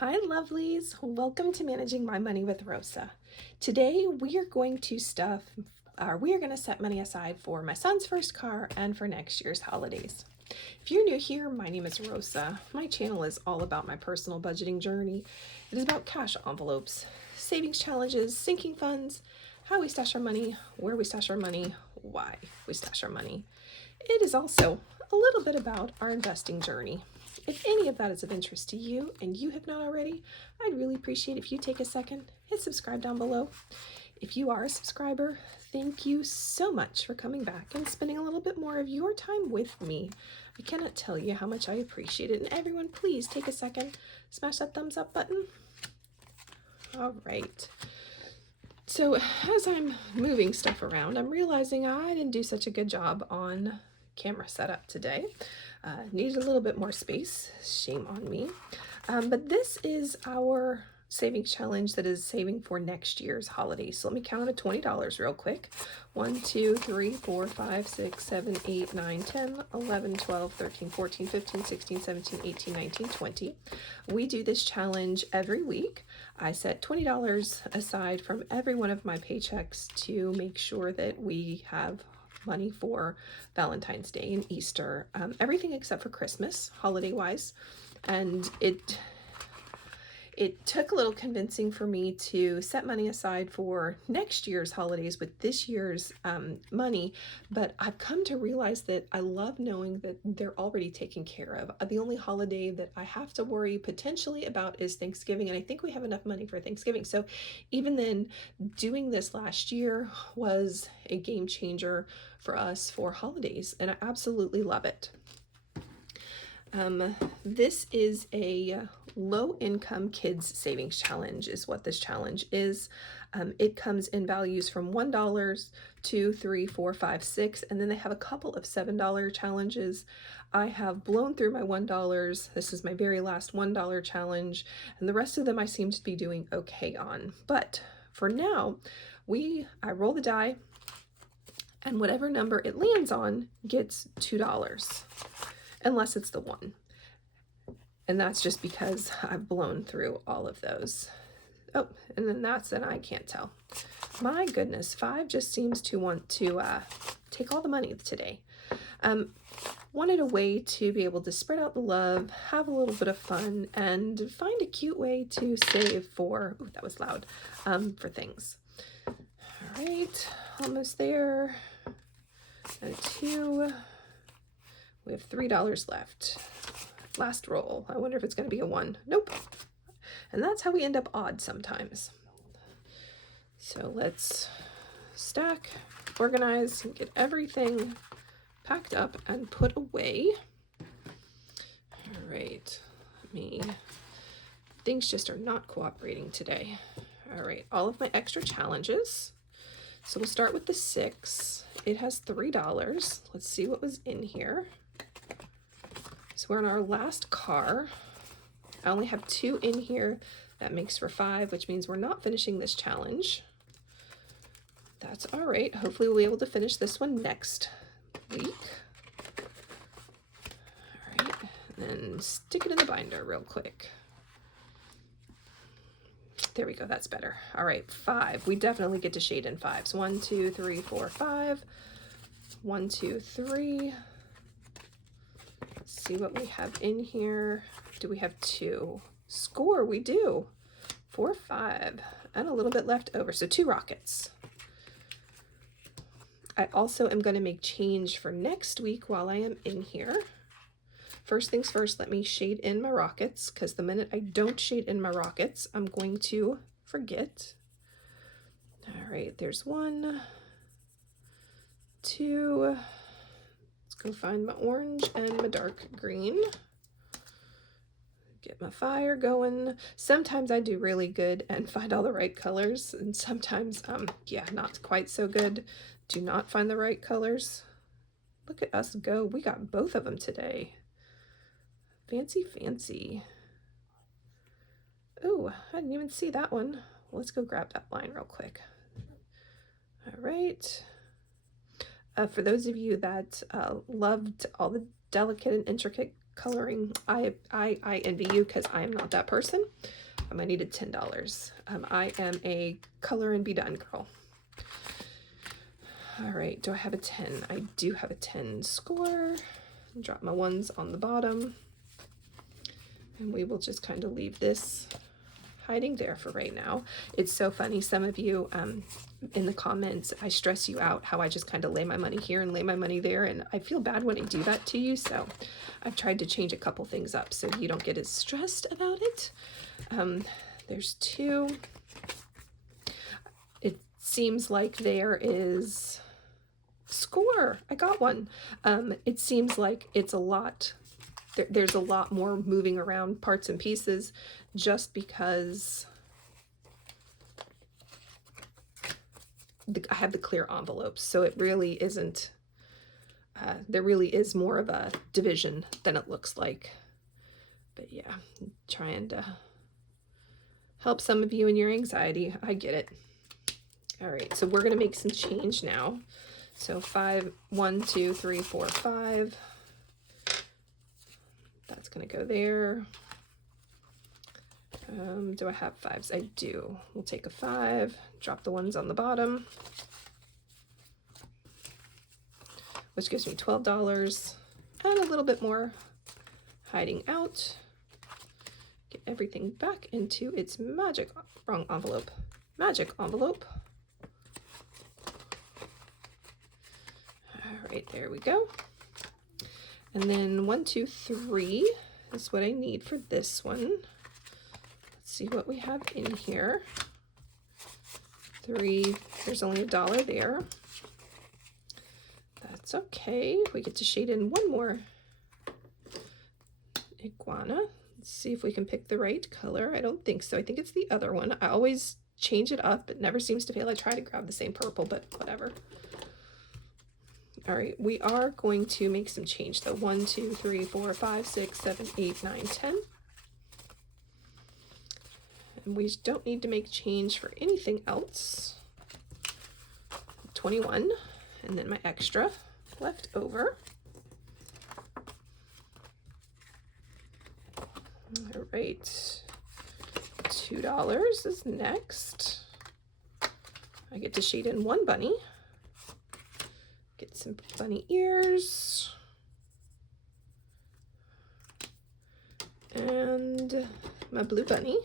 Hi lovelies, welcome to Managing My Money with Rosa. Today we are going to set money aside for my son's first car and for next year's holidays. If you're new here, my name is Rosa. My channel is all about my personal budgeting journey. It is about cash envelopes, savings challenges, sinking funds, how we stash our money, where we stash our money, why we stash our money. It is also a little bit about our investing journey. If any of that is of interest to you and you have not already, I'd really appreciate if you take a second, hit subscribe down below. If you are a subscriber, thank you so much for coming back and spending a little bit more of your time with me. I cannot tell you how much I appreciate it. And everyone, please take a second, smash that thumbs up button. All right. So as I'm moving stuff around, I'm realizing I didn't do such a good job on camera setup today. Needed a little bit more space. Shame on me. But this is our savings challenge that is saving for next year's holiday. So let me count to $20 real quick. 1, 2, 3, 4, 5, 6, 7, 8, 9, 10, 11, 12, 13, 14, 15, 16, 17, 18, 19, 20. We do this challenge every week. I set $20 aside from every one of my paychecks to make sure that we have money for Valentine's Day and Easter, everything except for Christmas, holiday-wise. And it took a little convincing for me to set money aside for next year's holidays with this year's money, but I've come to realize that I love knowing that they're already taken care of. The only holiday that I have to worry potentially about is Thanksgiving, and I think we have enough money for Thanksgiving. So even then, doing this last year was a game changer for us for holidays, and I absolutely love it. This is a low-income kids savings challenge is what this challenge is. It comes in values from $1 to $3, $4, $5, $6, and then they have a couple of $7 challenges. I have blown through my $1. This is my very last $1 challenge, and the rest of them I seem to be doing okay on. But for now, I roll the die, and whatever number it lands on gets $2. Unless it's the 1. And that's just because I've blown through all of those. Oh, and then that's an I can't tell. My goodness, 5 just seems to want to take all the money today. Wanted a way to be able to spread out the love, have a little bit of fun, and find a cute way to save for, ooh, that was loud, for things. All right, almost there. And 2. We have $3 left. Last roll. I wonder if it's going to be a 1. Nope. And that's how we end up odd sometimes. So let's stack, organize, and get everything packed up and put away. All right. Things just are not cooperating today. All right. All of my extra challenges. So we'll start with the 6. It has $3. Let's see what was in here. So we're in our last car. I only have 2 in here. That makes for 5, which means we're not finishing this challenge. That's all right. Hopefully we'll be able to finish this one next week. All right, and then stick it in the binder real quick. There we go, that's better. All right, 5. We definitely get to shade in 5s. 1, 2, 3, 4, 5. 1, 2, 3. See what we have in here. Do we have 2? Score, we do. 4, 5, and a little bit left over. So 2 rockets. I also am going to make change for next week while I am in here. First things first, let me shade in my rockets, because the minute I don't shade in my rockets, I'm going to forget. All right, there's 1, 2. Go find my orange and my dark green. Get my fire going. Sometimes I do really good and find all the right colors, and sometimes, yeah, not quite so good. Do not find the right colors. Look at us go. We got both of them today. Fancy, fancy. Oh, I didn't even see that one. Let's go grab that line real quick. All right. For those of you that loved all the delicate and intricate coloring. I envy you because I am not that person. I needed $10. I am a color and be done girl. All right, do I have a 10? I do have a 10 score. Drop my ones on the bottom. And we will just kind of leave this hiding there for right now. It's so funny, some of you in the comments, I stress you out how I just kind of lay my money here and lay my money there, and I feel bad when I do that to you, so I've tried to change a couple things up so you don't get as stressed about it. There's 2. It seems like there is score. I got one. It seems like it's a lot. There's a lot more moving around parts and pieces just because I have the clear envelopes. So it really isn't, there really is more of a division than it looks like. But yeah, I'm trying to help some of you in your anxiety. I get it. All right, so we're gonna make some change now. So 5, 1, 2, 3, 4, 5. That's gonna go there. Do I have 5s? I do. We'll take a 5, drop the ones on the bottom, which gives me $12 and a little bit more hiding out. Get everything back into its magic, wrong envelope, magic envelope. All right, there we go. And then 1, 2, 3 is what I need for this one. Let's see what we have in here. 3, there's only $1 there. That's okay. We get to shade in one more iguana. Let's see if we can pick the right color. I don't think so. I think it's the other one. I always change it up. It never seems to fail. I try to grab the same purple, but whatever. All right, we are going to make some change though. 1, 2, 3, 4, 5, 6, 7, 8, 9, 10. And we don't need to make change for anything else. 21, and then my extra left over. All right, $2 is next. I get to shade in one bunny. Get some bunny ears. And my blue bunny.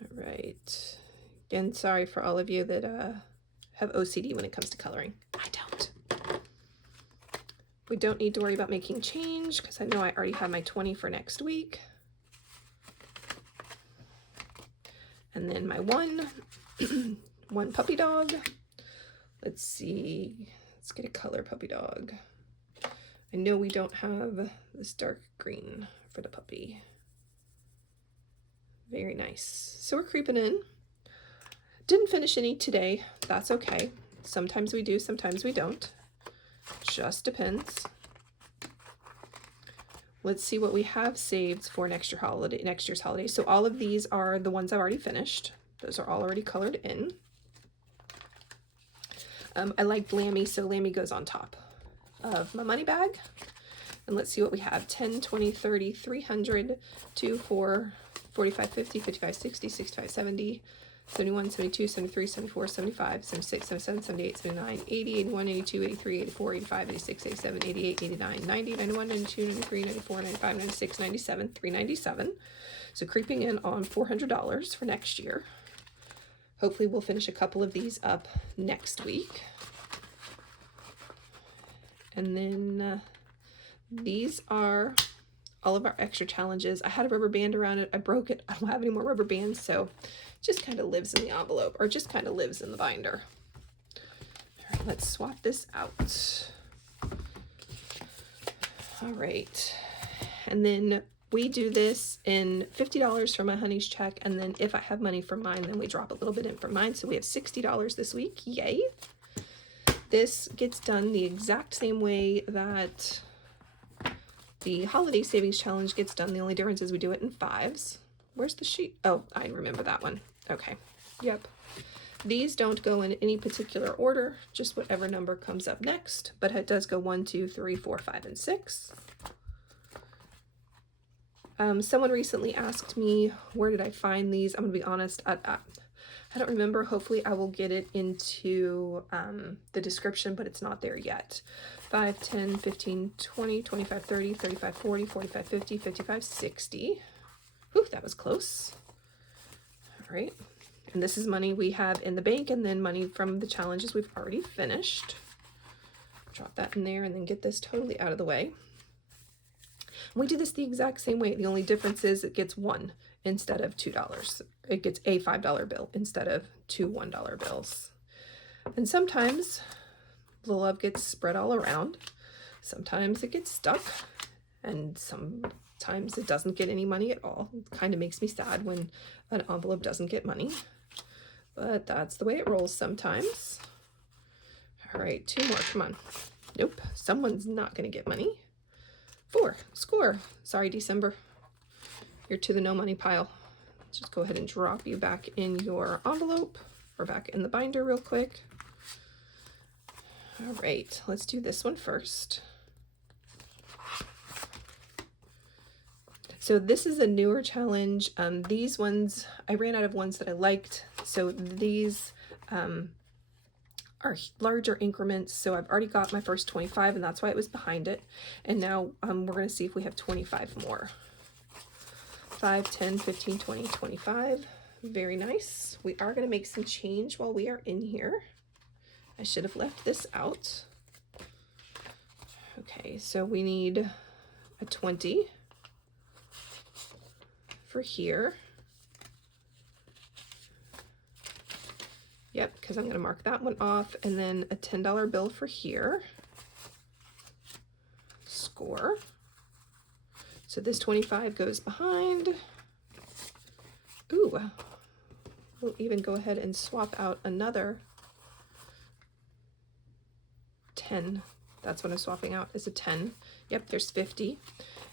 All right. Again, sorry for all of you that have OCD when it comes to coloring. I don't. We don't need to worry about making change because I know I already have my 20 for next week. And then my one puppy dog. Let's see, let's get a color puppy dog. I know we don't have this dark green for the puppy. Very nice. So we're creeping in. Didn't finish any today. That's okay. Sometimes we do, sometimes we don't. Just depends. Let's see what we have saved for next year's holiday. So all of these are the ones I've already finished. Those are all already colored in. I liked Lammy, so Lammy goes on top of my money bag. And let's see what we have. 10, 20, 30, 300, 2, 4, 45, 50, 55, 60, 65, 70, 71, 72, 73, 74, 75, 76, 77, 78, 79, 80, 81, 82, 83, 84, 85, 86, 87, 88, 89, 90, 91, 92, 93, 94, 95, 96, 97, 397. So creeping in on $400 for next year. Hopefully we'll finish a couple of these up next week. And then these are all of our extra challenges. I had a rubber band around it. I broke it. I don't have any more rubber bands, so just kind of lives in the envelope, or just kind of lives in the binder. All right, let's swap this out. All right, and then we do this in $50 for my honey's check, and then if I have money for mine, then we drop a little bit in for mine. So we have $60 this week. Yay! This gets done the exact same way that the holiday savings challenge gets done. The only difference is we do it in 5s. Where's the sheet? Oh, I remember that one. Okay. Yep. These don't go in any particular order, just whatever number comes up next, but it does go 1, 2, 3, 4, 5, and 6. Someone recently asked me, where did I find these? I'm gonna be honest, I don't remember. Hopefully I will get it into the description, but it's not there yet. 5, 10, 15, 20, 25, 30, 35, 40, 45, 50, 55, 60. Whew, that was close. All right. And this is money we have in the bank, and then money from the challenges we've already finished. Drop that in there and then get this totally out of the way. We do this the exact same way. The only difference is it gets 1 instead of $2. It gets a $5 bill instead of 2 $1 bills. And sometimes the love gets spread all around. Sometimes it gets stuck, and sometimes it doesn't get any money at all. It kind of makes me sad when an envelope doesn't get money, but that's the way it rolls sometimes. All right, 2 more, come on. Nope, someone's not gonna get money. 4, score. Sorry, December. You're to the no money pile. Let's just go ahead and drop you back in your envelope or back in the binder real quick. All right, let's do this one first. So this is a newer challenge. These ones, I ran out of ones that I liked. So these are larger increments. So I've already got my first 25, and that's why it was behind it. And now we're gonna see if we have 25 more. 5, 10, 15, 20, 25. Very nice. We are gonna make some change while we are in here. I should have left this out. Okay, so we need a 20 for here. Yep, because I'm going to mark that one off, and then a $10 bill for here. Score. So this 25 goes behind. Ooh, we'll even go ahead and swap out another 10. That's what I'm swapping out, is a 10. Yep, there's 50.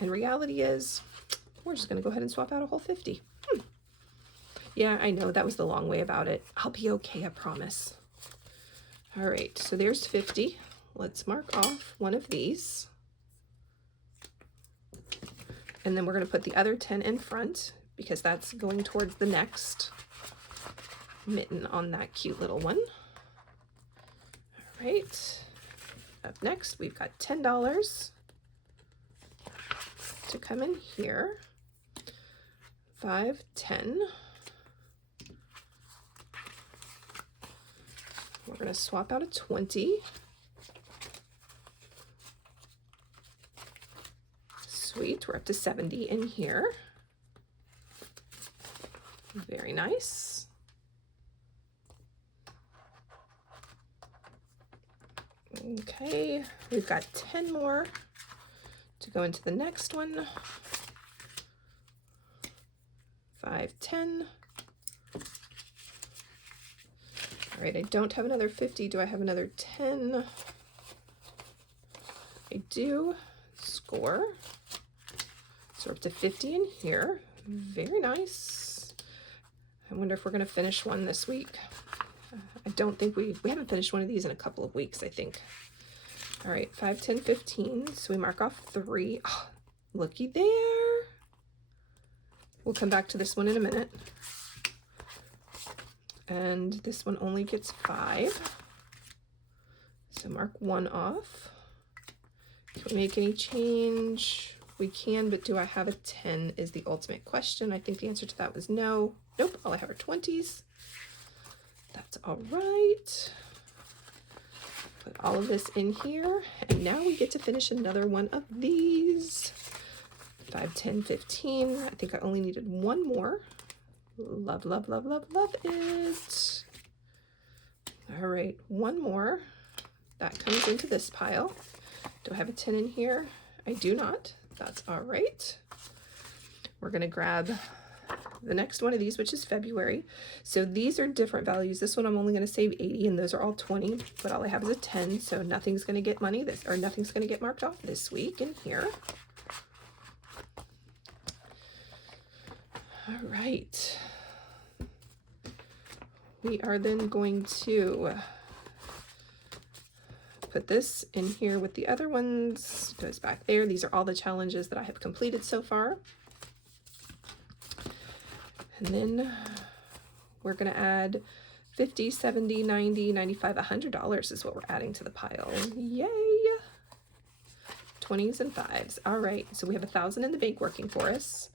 And reality is, we're just gonna go ahead and swap out a whole 50. Yeah, I know, that was the long way about it. I'll be okay, I promise. All right, so there's 50. Let's mark off one of these. And then we're gonna put the other 10 in front, because that's going towards the next mitten on that cute little one. All right. Up next, we've got $10 to come in here. 5, 10. We're going to swap out a 20. Sweet, we're up to 70 in here. Very nice. Okay, we've got 10 more to go into the next one. 5, 10. All right, I don't have another 50. Do I have another 10? I do. Score. So we're up to 50 in here. Very nice. I wonder if we're going to finish one this week. I don't think we haven't finished one of these in a couple of weeks, I think. All right, 5, 10, 15. So we mark off 3. Oh, looky there. We'll come back to this one in a minute. And this one only gets 5. So mark 1 off. Can we make any change? We can, but do I have a 10 is the ultimate question. I think the answer to that was no. Nope, all I have are 20s. That's all right. Put all of this in here, and now we get to finish another one of these. 5, 10, 15. I think I only needed one more. Love, love, love, love, love it. All right, one more. That comes into this pile. Do I have a 10 in here? I do not. That's all right. We're gonna grab the next one of these, which is February. So these are different values. This one I'm only going to save 80, and those are all 20, but all I have is a 10, so nothing's going to get money this, or nothing's going to get marked off this week in here. All right. We are then going to put this in here with the other ones. Goes back there. These are all the challenges that I have completed so far. And then we're going to add $50, $70, $90, $95, $100 is what we're adding to the pile. Yay! 20s and 5s. All right, so we have 1,000 in the bank working for us.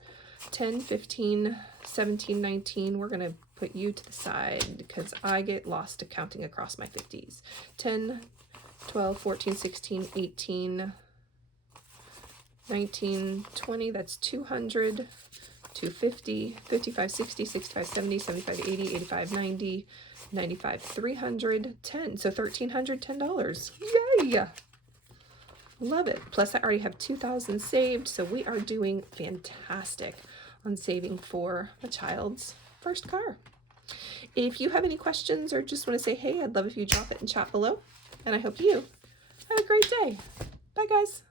10, 15, 17, 19. We're going to put you to the side because I get lost counting across my 50s. 10, 12, 14, 16, 18, 19, 20. That's 200. 250, 55, 60, 65, 70, 75, 80, 85, 90, 95, 300, 10. So $1,310. Yay! Love it. Plus I already have 2,000 saved, so we are doing fantastic on saving for a child's first car. If you have any questions or just want to say hey, I'd love if you drop it in chat below. And I hope you have a great day. Bye guys.